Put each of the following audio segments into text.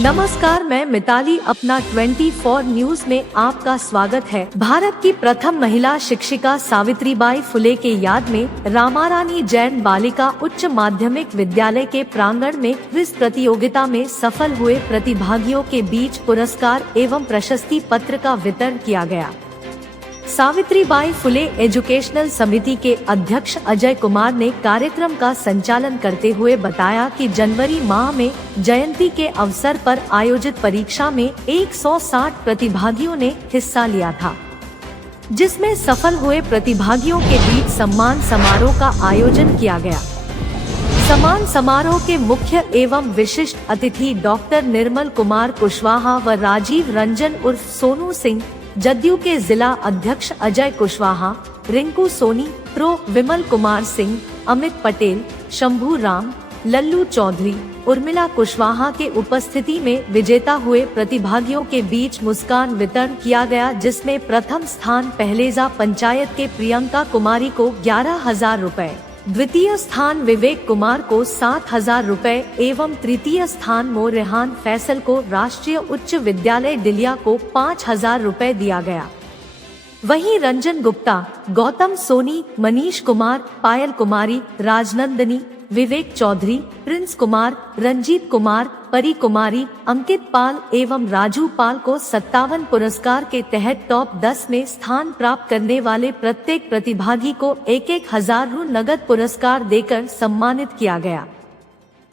नमस्कार, मैं मिताली अपना 24 न्यूज में आपका स्वागत है। भारत की प्रथम महिला शिक्षिका सावित्रीबाई फुले के याद में रामारानी जैन बालिका उच्च माध्यमिक विद्यालय के प्रांगण में क्विज प्रतियोगिता में सफल हुए प्रतिभागियों के बीच पुरस्कार एवं प्रशस्ति पत्र का वितरण किया गया। सावित्रीबाई फुले एजुकेशनल समिति के अध्यक्ष अजय कुमार ने कार्यक्रम का संचालन करते हुए बताया कि जनवरी माह में जयंती के अवसर पर आयोजित परीक्षा में 160 प्रतिभागियों ने हिस्सा लिया था, जिसमें सफल हुए प्रतिभागियों के बीच सम्मान समारोह का आयोजन किया गया। सम्मान समारोह के मुख्य एवं विशिष्ट अतिथि डॉक्टर निर्मल कुमार कुशवाहा व राजीव रंजन उर्फ सोनू सिंह, जदयू के जिला अध्यक्ष अजय कुशवाहा, रिंकू सोनी, प्रो विमल कुमार सिंह, अमित पटेल, शंभू राम, लल्लू चौधरी, उर्मिला कुशवाहा के उपस्थिति में विजेता हुए प्रतिभागियों के बीच मुस्कान वितरण किया गया, जिसमें प्रथम स्थान पहलेजा पंचायत के प्रियंका कुमारी को 11,000 रुपए, द्वितीय स्थान विवेक कुमार को 7,000 रुपए एवं तृतीय स्थान मोरेहान फैसल को राष्ट्रीय उच्च विद्यालय डिलिया को 5,000 रुपए दिया गया। वहीं रंजन गुप्ता, गौतम सोनी, मनीष कुमार, पायल कुमारी, राजनंदनी, विवेक चौधरी, प्रिंस कुमार, रंजीत कुमार, परी कुमारी, अंकित पाल एवं राजू पाल को 57 पुरस्कार के तहत टॉप 10 में स्थान प्राप्त करने वाले प्रत्येक प्रतिभागी को 1,000 रु नगद पुरस्कार देकर सम्मानित किया गया।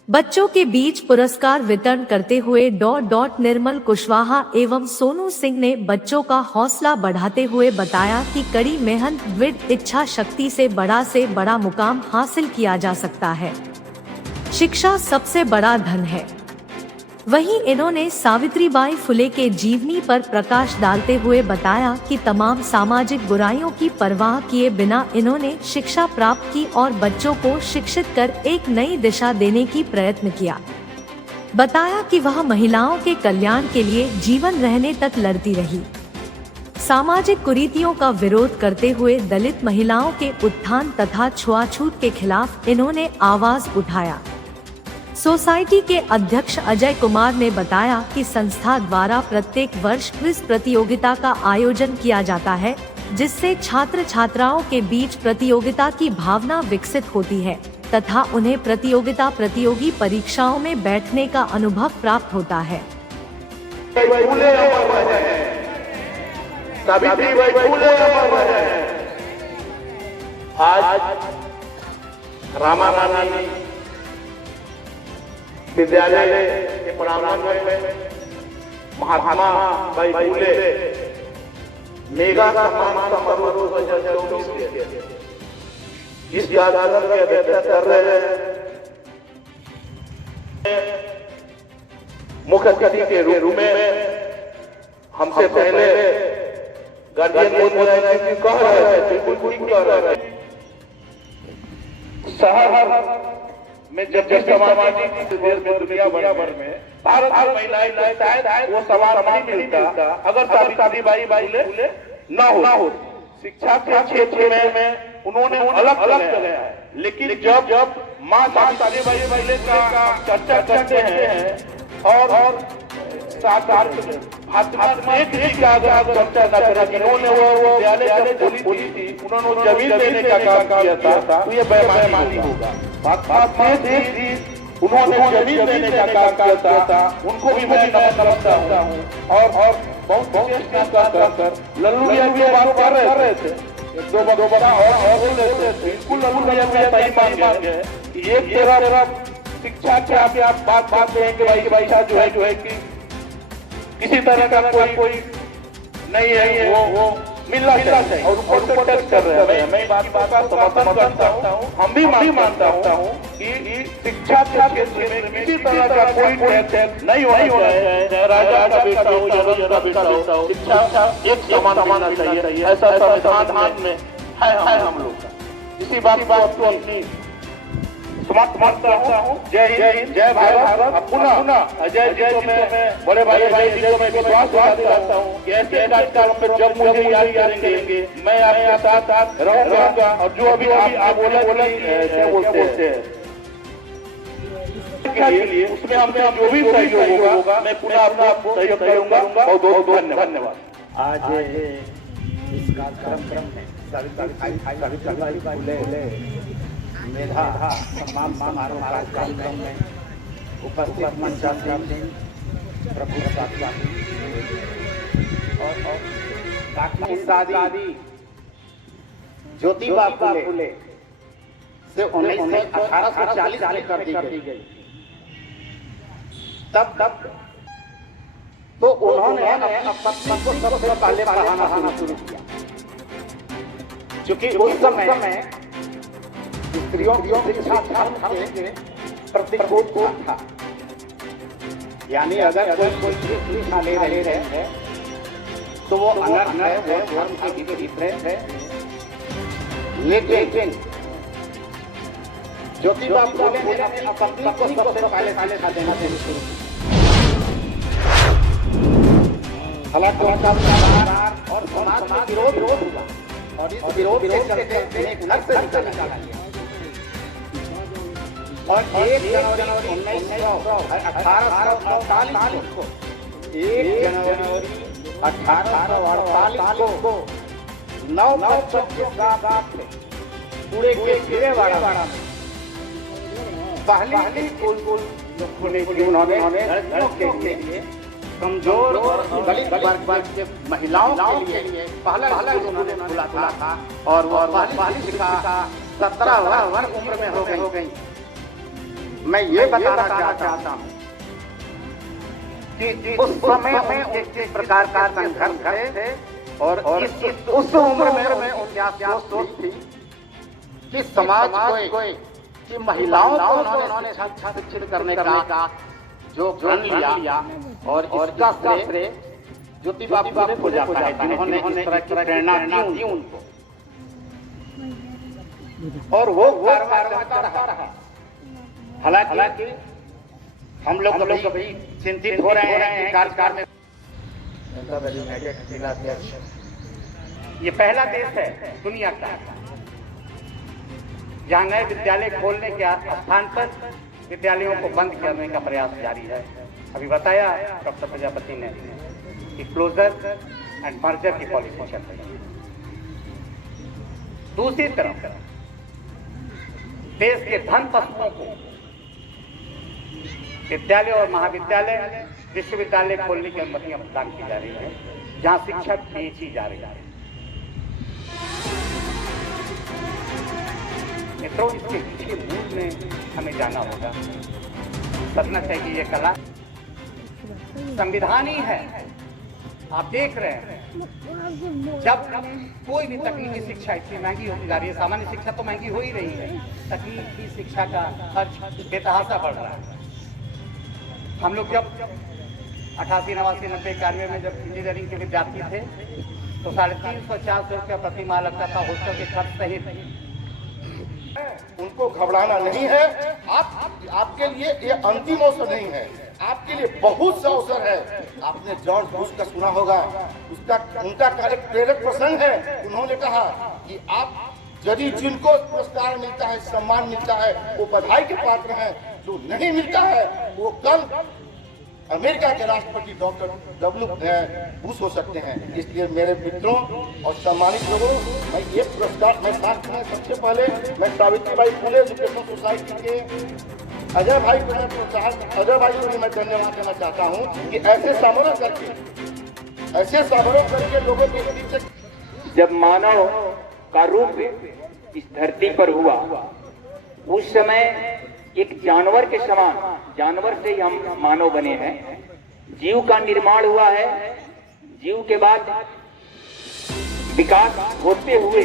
बच्चों के बीच पुरस्कार वितरण करते हुए निर्मल कुशवाहा एवं सोनू सिंह ने बच्चों का हौसला बढ़ाते हुए बताया कि कड़ी मेहनत, दृढ़ इच्छा शक्ति से बड़ा मुकाम हासिल किया जा सकता है। शिक्षा सबसे बड़ा धन है। वहीं इन्होंने सावित्रीबाई फुले के जीवनी पर प्रकाश डालते हुए बताया कि तमाम सामाजिक बुराइयों की परवाह किए बिना इन्होंने शिक्षा प्राप्त की और बच्चों को शिक्षित कर एक नई दिशा देने की प्रयत्न किया। बताया कि वह महिलाओं के कल्याण के लिए जीवन रहने तक लड़ती रही। सामाजिक कुरीतियों का विरोध करते हुए दलित महिलाओं के उत्थान तथा छुआछूत के खिलाफ इन्होंने आवाज उठाया। सोसाइटी के अध्यक्ष अजय कुमार ने बताया कि संस्था द्वारा प्रत्येक वर्ष क्विज प्रतियोगिता का आयोजन किया जाता है, जिससे छात्र छात्राओं के बीच प्रतियोगिता की भावना विकसित होती है तथा उन्हें प्रतियोगी परीक्षाओं में बैठने का अनुभव प्राप्त होता है। आज रामारानी विद्यालय के प्रांगण में महात्मा बाई फुले मेगा सम्मान समारोह 2024 के इस कार्यक्रम के अध्यक्षता कर रहे हैं। मुख्य अतिथि के रूप में हमसे पहले गार्जियन कह रहे थे, बिल्कुल ठीक कह रहे थे। शहर में जब सामाजिक दुनिया भर में भारत की महिलाएं शायद वो सवाल नहीं मिलता अगर सावित्रीबाई फुले न हो। शिक्षा के क्षेत्र में उन्होंने अलग जगह है, लेकिन जब माँ सावित्रीबाई फुले का चर्चा करते हैं और चर्चा न करें, इन्होंने वो विद्यालय बोली थी, उन्होंने जमीन देने का काम किया था, तो ये बेईमानी होगा। उन्होंने जमीन देने का काम किया था, उनको भी मैं समझता हूँ। और बहुत कर लल्लू भी बात कर रहे थे, दो बड़ा और बोल रहे थे, बिल्कुल लल्लू सही मान गए कि एक तेरा शिक्षा के आप बात हैं कि भाई जो है कि किसी तरह का कोई नहीं है, वो मिलना चाहिए और उनको टेस्ट कर रहे हैं। मैं बात का समर्थन करता हूँ। हम भी मानता हूँ कि शिक्षा के क्षेत्र में किसी तरह का कोई टैक्स नहीं होना चाहिए। राजा का बेटा हो या रंग का बेटा हो, शिक्षा एक समान होना चाहिए। ऐसा संविधान में है हम लोग का। इसी बात को अपनी समझता हूँ। जय हिंद, जय भारत। पुनः अजय जी को मैं, बड़े भाई जी को मैं विश्वास दिलाता हूँ कि ऐसे कार्यक्रम में जब मुझे याद करेंगे मैं आपके साथ रहूंगा। और जो अभी आप बोलते हैं के लिए उसमें हमसे जो भी सहयोग होगा मैं पूरा आपको सहयोग करूंगा। बहुत बहुत धन्यवाद। आज इस कार्यक्रम में सावित्रीबाई फुले मेधा सम्मान समारोह कार्यक्रम में उपस्थित मंचासीन प्रभु साथी और दादी ज्योतिबा फुले से 1840 कर दी गई। तब तो उन्होंने अपने को सबसे पहले पढ़ाना शुरू किया, क्योंकि उस समय स्त्रियों की शिक्षा धर्म के प्रतिकूल था। यानी अगर कोई शिक्षा ले रहे हैं तो वो अनर्थ है, वो धर्म के विपरीत है। लेकिन ज्योतिबा फुले ने अपनी पत्नी को सबसे पहले शिक्षा देना शुरू किया। हालांकि और समाज में विरोध हुआ और इस विरोध के चलते एक घर से निकाला गया और 1 जनवरी 1848 को 1 जनवरी 1848 को 9 बच्चों के साथ पूरे के गिरेवाड़ा में पहली स्कूल खुली थी। उन्होंने लड़कियों के लिए कमजोर और दलित वर्ग के महिलाओं के लिए पहला उन्होंने खुला था और वो पहली शिक्षा 17 वर्ष उम्र में हो गई। मैं ये बताना चाहता हूँ कि उस समय में किस प्रकार का संघर्ष थे और उस उम्र में क्या सोच थी कि समाज को कि महिलाओं को उन्होंने शिक्षित करने का जो प्रण लिया और इसका श्रेय ज्योतिबा फुले को जाता है, जिन्होंने इस तरह की प्रेरणा दी उनको और वो करता रहा। हालांकि हम लोग कभी चिंतित हो रहे हैं कि कार्यकाल में ये पहला देश है दुनिया का जहाँ नए विद्यालय खोलने के स्थान पर विद्यालयों को बंद करने का प्रयास जारी है। अभी बताया डॉक्टर प्रजापति ने कि क्लोजर एंड मर्जर की पॉलिसी चल रही है। दूसरी तरफ देश के धन पशुओं को विद्यालय और महाविद्यालय विश्वविद्यालय खोलने की अनुमतियां प्रदान की जा रही है, जहां शिक्षा बेची जा रही है। मित्रों, इसके पीछे मूल में हमें जाना होगा, समझना चाहिए ये कला संविधान ही है। आप देख रहे हैं जब कोई भी तकनीकी शिक्षा इतनी महंगी होती जा रही है, सामान्य शिक्षा तो महंगी हो ही रही है, तकनीकी शिक्षा का खर्च बेतहाशा बढ़ रहा है। हम लोग जब 88, 89, 90, 91 में जब इंजीनियरिंग के विद्यार्थी थे तो 350-400 रुपया प्रति माह लगता था हॉस्टल के खर्च सहित। उनको घबराना नहीं है। आपके लिए ये अंतिम अवसर नहीं है, आपके लिए बहुत सा अवसर है। आपने जॉर्ज बुश का सुना होगा, उनका एक प्रेरक प्रसंग है। उन्होंने कहा कि आप यदि जिनको पुरस्कार मिलता है, सम्मान मिलता है, वो बधाई के पात्र हैं। जो नहीं मिलता है वो कल अमेरिका के राष्ट्रपति डॉक्टर W बुश हो सकते हैं। इसलिए मेरे मित्रों और सम्मानित लोगों, मैं ये पुरस्कार मैं साथ में सबसे पहले मैं सावित्रीबाई फुले एजुकेशन सोसाइटी के अजय भाई को मैं प्रोत्साहन अजय भाई को भी मैं धन्यवाद देना चाहता हूँ कि ऐसे समारोह करके लोगों के बीच जब मानव का रूप इस धरती पर हुआ उस समय एक जानवर के समान, जानवर से ही हम मानव बने हैं। जीव का निर्माण हुआ है, जीव के बाद विकास होते हुए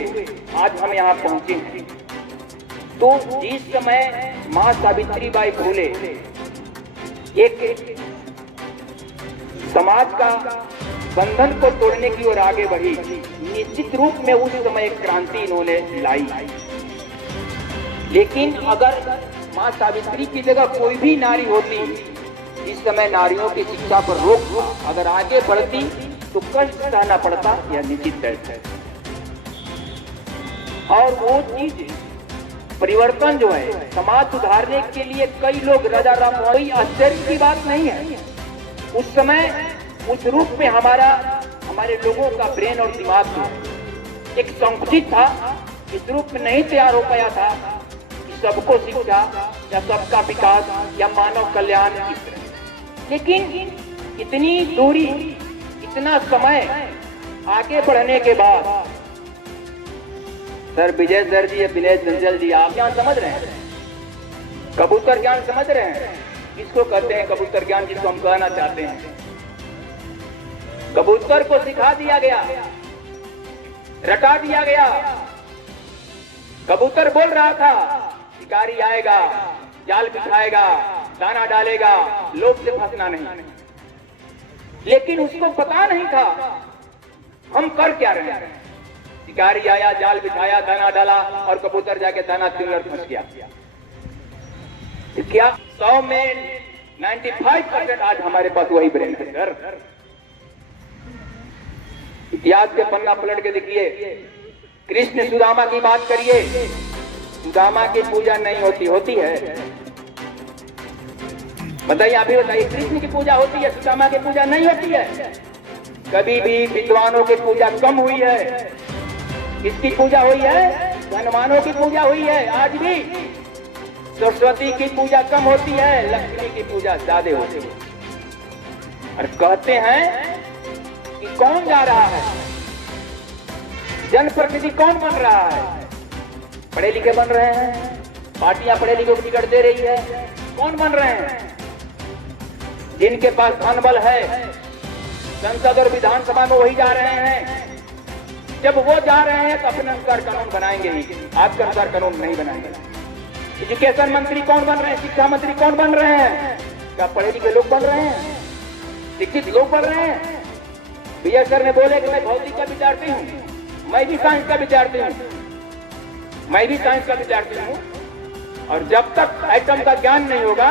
आज हम यहाँ पहुंचे हैं। तो जिस समय मां सावित्रीबाई फुले एक समाज का बंधन को तोड़ने की ओर आगे बढ़ी, निश्चित रूप में उस समय एक क्रांति इन्होंने लाई। लेकिन अगर मां सावित्री की जगह कोई भी नारी होती, इस समय नारियों की शिक्षा पर रोक अगर आगे बढ़ती तो कष्ट सहना पड़ता, यह निश्चित है। और वो चीज परिवर्तन जो है समाज सुधारने के लिए कई लोग राजा राम, कोई आश्चर्य की बात नहीं है। उस समय उस रूप में हमारे लोगों का ब्रेन और दिमाग जो एक संकुचित था, इस रूप में नहीं तैयार हो पाया था कि सबको शिक्षा या सबका विकास या मानव कल्याण की तरह। लेकिन इतनी दूरी, इतना समय आगे बढ़ने के बाद सर विजय सर जी, विनय चंचल जी, आप ज्ञान समझ रहे हैं? कबूतर ज्ञान समझ रहे हैं? किसको कहते हैं कबूतर ज्ञान, जिसको हम कहना चाहते हैं? कबूतर को सिखा दिया गया, रटा दिया गया। कबूतर बोल रहा था शिकारी आएगा, जाल बिछाएगा, दाना डालेगा, लोभ से फंसना नहीं। लेकिन उसको पता नहीं था हम कर क्या रहे हैं। शिकारी आया, जाल बिछाया, दाना डाला और कबूतर जाके दाना चुन और फंस गया। क्या 100 में 95% आज हमारे पास वही ब्रेन है सर। इतिहास के पन्ना पलट के देखिए, कृष्ण सुदामा की बात करिए, सुदामा की पूजा नहीं होती है? बताइए, आप ही बताइए, कृष्ण की पूजा होती है, सुदामा की पूजा नहीं होती है? कभी भी विद्वानों की पूजा कम हुई है? किसकी पूजा हुई है? धनवानों की पूजा हुई है। आज भी सरस्वती की पूजा कम होती है, लक्ष्मी की पूजा ज्यादा होती है। और कहते हैं कि कौन जा रहा है, जनप्रतिनिधि कौन बन रहा है? पढ़े लिखे बन रहे हैं, पार्टियां पढ़े लिखे को टिकट दे रही है। कौन बन रहे हैं? जिनके पास धन बल है, संसद और विधानसभा में वही जा रहे हैं। जब वो जा रहे हैं तो अपने अनुसार कानून बनाएंगे ही, आपके अनुसार कानून नहीं बनाएंगे। एजुकेशन मंत्री कौन बन रहे हैं? शिक्षा मंत्री कौन बन रहे हैं? क्या पढ़े लिखे लोग बन रहे हैं? शिक्षित लोग बन रहे हैं? विजय सर ने बोले कि मैं भौतिक का विद्यार्थी हूँ, मैं भी साइंस का विद्यार्थी हूँ, मैं भी साइंस का विद्यार्थी हूँ। और जब तक एटम का ज्ञान नहीं होगा,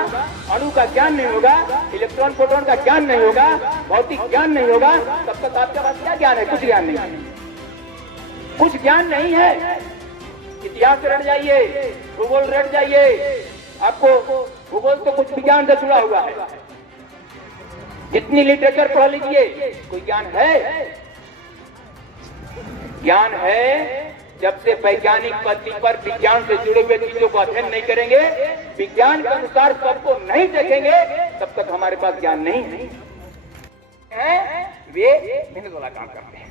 अणु का ज्ञान नहीं होगा, इलेक्ट्रॉन प्रोटॉन का ज्ञान नहीं होगा, भौतिक ज्ञान नहीं होगा, तब तक आपके पास क्या ज्ञान है? कुछ ज्ञान नहीं है, कुछ ज्ञान नहीं है। इतिहास रट जाइए, भूगोल रट जाइए, आपको भूगोल तो कुछ विज्ञान से जुड़ा हुआ है। जितनी लिटरेचर पढ़ लीजिए, कोई ज्ञान है? ज्ञान है जब से वैज्ञानिक पद्धति पर विज्ञान से जुड़े हुए चीजों को अध्ययन नहीं करेंगे, विज्ञान के अनुसार सबको नहीं देखेंगे, तब तक हमारे पास ज्ञान नहीं है। वे मेहनत वाला काम करते हैं।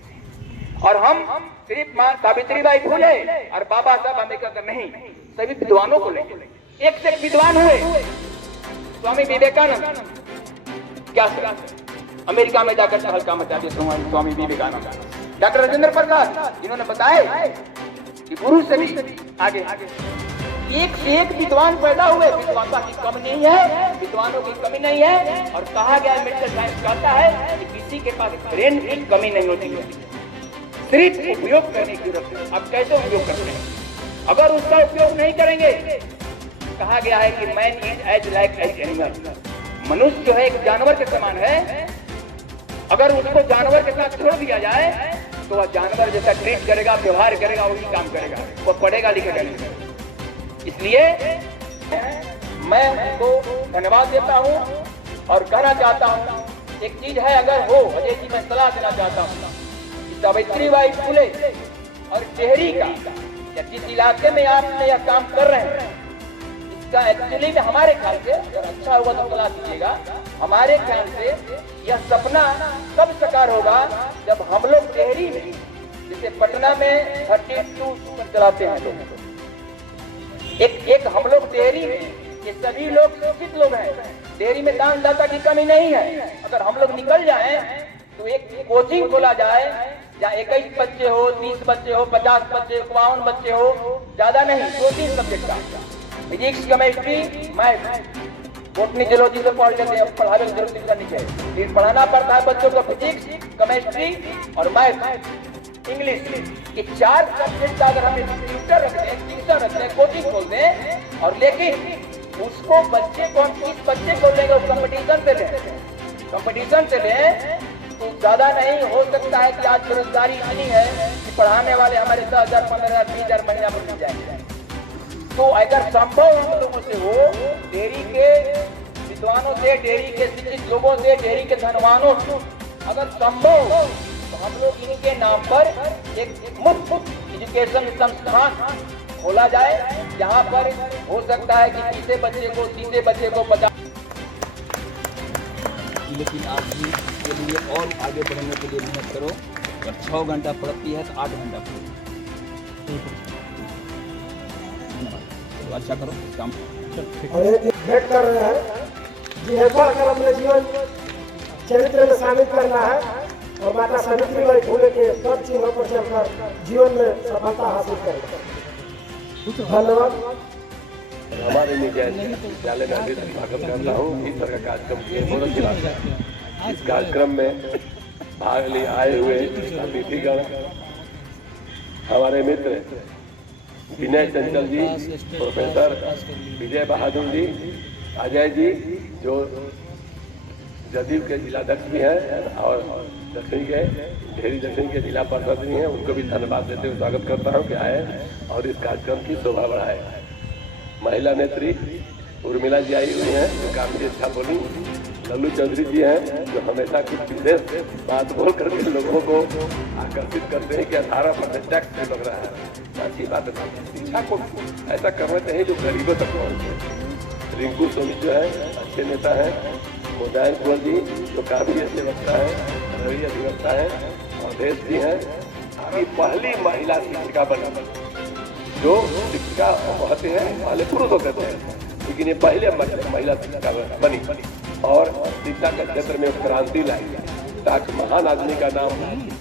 और हम सिर्फ मां सावित्रीबाई फुले और बाबा साहब अम्बेडकर नहीं, सभी विद्वानों को लेंगे। एक से एक विद्वान हुए। स्वामी विवेकानंद क्या अमेरिका में जाकर हल्का मचा दिया स्वामी विवेकानंद। डॉक्टर राजेंद्र प्रसाद जिन्होंने बताया कि गुरु से भी आगे एक से एक विद्वान पैदा हुए। विद्वानता की कमी नहीं है, विद्वानों की कमी नहीं है। और कहा गया, मेडिकल साइंस कहता है कि किसी के पास ब्रेन की कमी नहीं होती है, सिर्फ उपयोग करने की जरूरत है। आप कैसे उपयोग करते हैं? अगर उसका उपयोग नहीं करेंगे, कहा गया है कि man is as like as animal, मनुष्य जो है एक जानवर के समान है। अगर उसको जानवर के साथ छोड़ दिया जाए तो वह जानवर जैसा ट्रीट करेगा, व्यवहार करेगा, वही काम करेगा, वो पढ़ेगा लिखेगा नहीं। इसलिए मैं उनको धन्यवाद देता हूँ और कहना चाहता हूँ, एक चीज है, अगर हो अजय जी, मैं सलाह देना चाहता हूँ, सावित्रीबाई फुले और डेहरी का या जिस इलाके में आप यह काम कर रहे हैं, इसका एक्चुअली में हमारे ख्याल से, अगर अच्छा होगा तो सलाह दीजिएगा, हमारे ख्याल से यह सपना कब साकार होगा जब हम लोग डेहरी में, जैसे पटना में 32 चलाते हैं लोग, एक हम लोग डेहरी में, ये सभी लोग शिक्षित लोग हैं, डेहरी में दानदाता की कमी नहीं है। अगर हम लोग निकल जाए तो एक कोचिंग खोला जाए, जहाँ 21 बच्चे हो, 30 बच्चे हो, 50 बच्चे, 52 बच्चे हो, ज्यादा नहीं, 2-3 सब्जेक्ट का, physics, chemistry, math, botany, zoology से पढ़ लेते हैं, पढ़ाने की जरूरत नहीं चाहिए। फिर पढ़ाना पड़ता है बच्चों को फिजिक्स, केमिस्ट्री और मैथ, इंग्लिश, ये 4 सब्जेक्ट का अगर हम ट्यूटर रखते हैं, टीचर रखते हैं, कोचिंग खोलते हैं, और लेकिन उसको बच्चे को, किस बच्चे को लेंगे, कंपटीशन से लें, कंपटीशन से लें तो ज्यादा नहीं हो सकता है कि आज बेरोजगारी इतनी है कि पढ़ाने वाले हमारे 10,000, 15,000, 20,000 महीना पर मिल जाएंगे। तो अगर संभव हम लोगों से हो, डेयरी के विद्वानों से, डेयरी के शिक्षित लोगों से, डेयरी के धनवानों से अगर संभव हो तो हम लोग इनके नाम पर एक मुफ्त एजुकेशन संस्थान खोला जाए, जहां पर हो सकता है कि तीसरे बच्चे को 50। लेकिन आप भी इसके लिए और आगे बढ़ने के लिए मेहनत करो। अगर 6 घंटा पढ़ती है तो 8 घंटा पढ़ो। तो अच्छा करो काम। और एक भेंट कर रहे हैं जिन्हें बढ़कर अपने जीवन चरित्र में शामिल करना है और माता सावित्रीबाई फुले के पद चिन्हों पर चलकर जीवन में सफलता हासिल करना। धन्यवाद। हमारे मीडिया विद्यालय में अभी स्वागत करता हूँ। इस तरह का कार्यक्रम इस कार्यक्रम में भाग लिए आए हुए अतिथिगण, हमारे मित्र विनय चंचल जी, प्रोफेसर विजय बहादुर जी, अजय जी जो जदयू के जिलाध्यक्ष भी हैं और दक्षिण के ढेरी दक्षिण के जिला पार्षद भी हैं, उनको भी धन्यवाद देते हुए स्वागत करता हूं कि आए और इस कार्यक्रम की शोभा बढ़ाए। महिला नेत्री उर्मिला जी आई हुई हैं जो काफी अच्छा बोली। लल्लू चौधरी जी हैं जो हमेशा कुछ विशेष बात बोल करके लोगों को आकर्षित करते हैं कि 18% टैक्स लग रहा है। अच्छी बात है, शिक्षा को ऐसा करना चाहिए जो गरीबों तक पहुँचे। रिंकू सोनी जो है अच्छे नेता हैं। मोदायन कुंवर जी जो काफी अच्छे वक्ता है, रवि अधिवक्ता है। अवधेश जी हैं अभी पहली महिला शिक्षिका बनी, जो शिक्षिका होते हैं पहले पुरुष होते थे, लेकिन ये पहले महिला शिक्षिका बनी और शिक्षा के क्षेत्र में क्रांति लाई। ताकि महान आदमी का नाम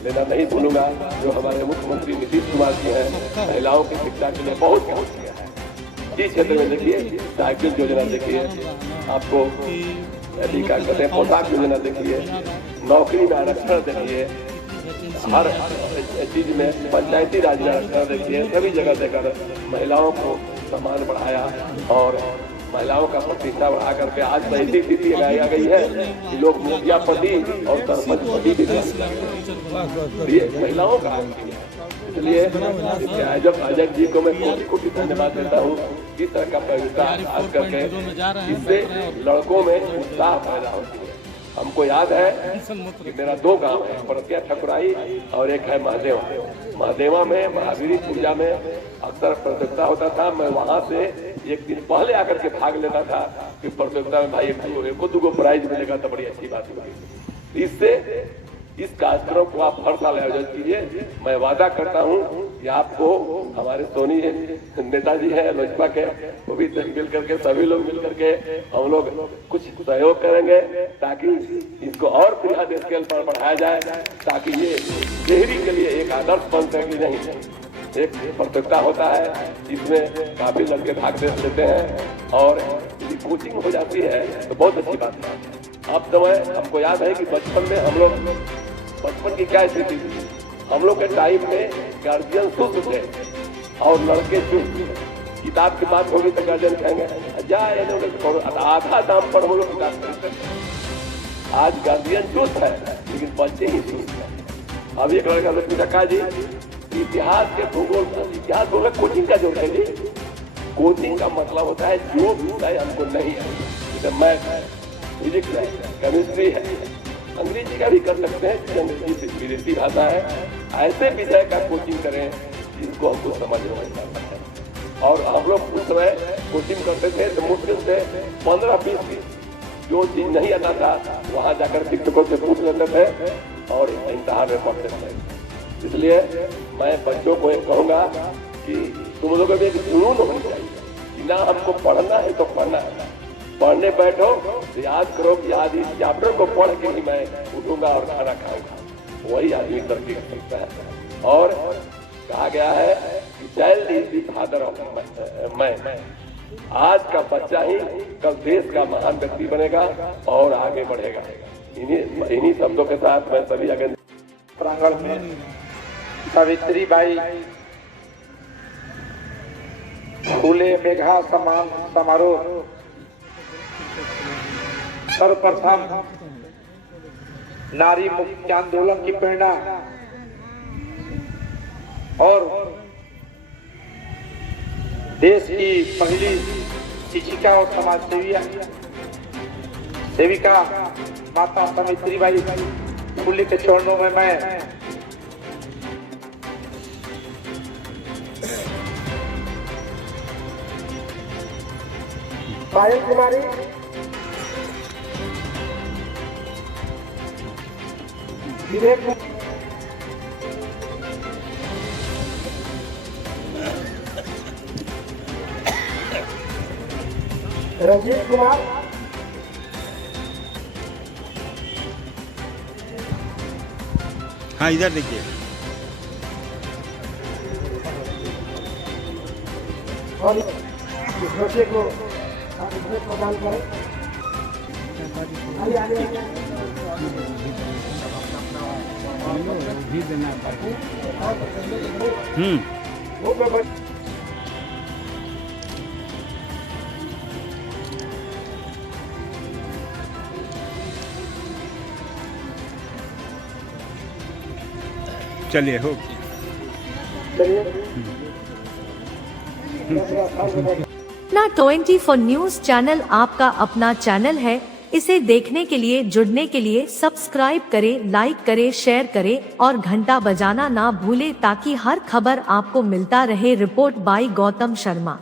लेना नहीं भूलूंगा जो हमारे मुख्यमंत्री नीतीश कुमार जी हैं, महिलाओं की शिक्षा के लिए बहुत कुछ किया है। इस क्षेत्र में देखिए साइकिल योजना देखिए, आपको यदि क्या कहते हैं पोशाक योजना देखिए, नौकरी में आरक्षण देखिए, हर चीज में पंचायती राज में आरक्षण देखिए, सभी जगह देकर महिलाओं को सम्मान बढ़ाया और महिलाओं का प्रतिष्ठा बढ़ा करके आज ऐसी स्थिति लगाई गई है कि लोग मुखिया पति और सरपंच पति भी ये महिलाओं का। इसलिए अजय जी को मैं कोटि कोटि धन्यवाद देता हूँ। इस तरह का प्रतियोगिता आज करके इससे लड़कों में उत्साह पैदा होती है। हमको याद है कि मेरा 2 गांव है, परतिया ठकुराई और एक है महादेवा। महादेवा में महावीरी पूजा में अक्सर प्रतियोगिता होता था। मैं वहां से एक दिन पहले आकर के भाग लेता था कि प्रतियोगिता में भाई एक दो प्राइज मिलेगा तो बड़ी अच्छी बात होगी। इससे इस कार्यक्रम को आप हर साल आयोजन कीजिए। मैं वादा करता हूं कि आपको हमारे सोनी नेताजी हैं लोजपा के, वो भी मिल करके सभी लोग मिल करके हम लोग कुछ सहयोग करेंगे ताकि इसको और बृहद स्केल पर बढ़ाया जाए, ताकि ये डेयरी के लिए एक आदर्श बन सके। नहीं, एक प्रतियोगिता होता है इसमें काफी लड़के भाग लेते हैं और यदि कोचिंग हो जाती है तो बहुत अच्छी बात है। अब समय हमको याद है कि बचपन में हम लोग बचपन की क्या स्थिति थी, हम लोग के टाइम में गार्जियन सुस्त थे और लड़के चुस्त। किताब की बात होगी तो गार्जियन कहेंगे जाए आधा दाम पर हम लोग किताब खरीदते थे। आज गार्जियन चुस्त है लेकिन बच्चे ही चुस्त है। अब एक लड़का लोग पूछा जी इतिहास के भूगोल इतिहास भूगोल कोचिंग का जो है, कोचिंग का मतलब होता है जो विषय हमको नहीं है, मैथ है, फिजिक्स है, केमिस्ट्री है, अंग्रेजी का भी कर सकते हैं, अंग्रेजी विदेशी भाषा है। ऐसे विषय का कोचिंग करें जिसको हमको समझ में आता है। और हम लोग उस समय कोचिंग करते थे तो मुश्किल से 15-20 दिन जो चीज नहीं आता था वहां जाकर शिक्षकों से पूछ लेते थे और इम्तिहान में पढ़ते थे। इसलिए मैं बच्चों को एक कहूंगा कि तुम लोगों में एक जुनून होनी चाहिए कि ना हमको पढ़ना है तो पढ़ना है। पढ़ने बैठो तो याद करो कि आज इस चैप्टर को पढ़ के ही मैं उठूंगा और खाना खाऊंगा, वही आदमी तरक्की कर सकता है। और कहा गया है कि child is the father of man. आज का बच्चा ही कल देश का महान व्यक्ति बनेगा और आगे बढ़ेगा। इन्हीं शब्दों के साथ मैं सभी आगे प्रांगण में सावित्रीबाई फूले मेघा सम्मान समारोह सर्वप्रथम नारी मुक्ति आंदोलन की प्रेरणा और देश की पहली शिक्षिका और समाज सेविका माता सावित्रीबाई फुले के चरणों में मैं पायल कुमारी, विवेक, रंजीत कुमार, हाँ इधर देखिए, और इस बच्चे को प्रदान करें। आइए आइए वो मैं बच चलिए हो चलिए अपना 24 न्यूज चैनल आपका अपना चैनल है। इसे देखने के लिए, जुड़ने के लिए सब्सक्राइब करें, लाइक करें, शेयर करें और घंटा बजाना ना भूलें ताकि हर खबर आपको मिलता रहे। Report by Gautam Sharma.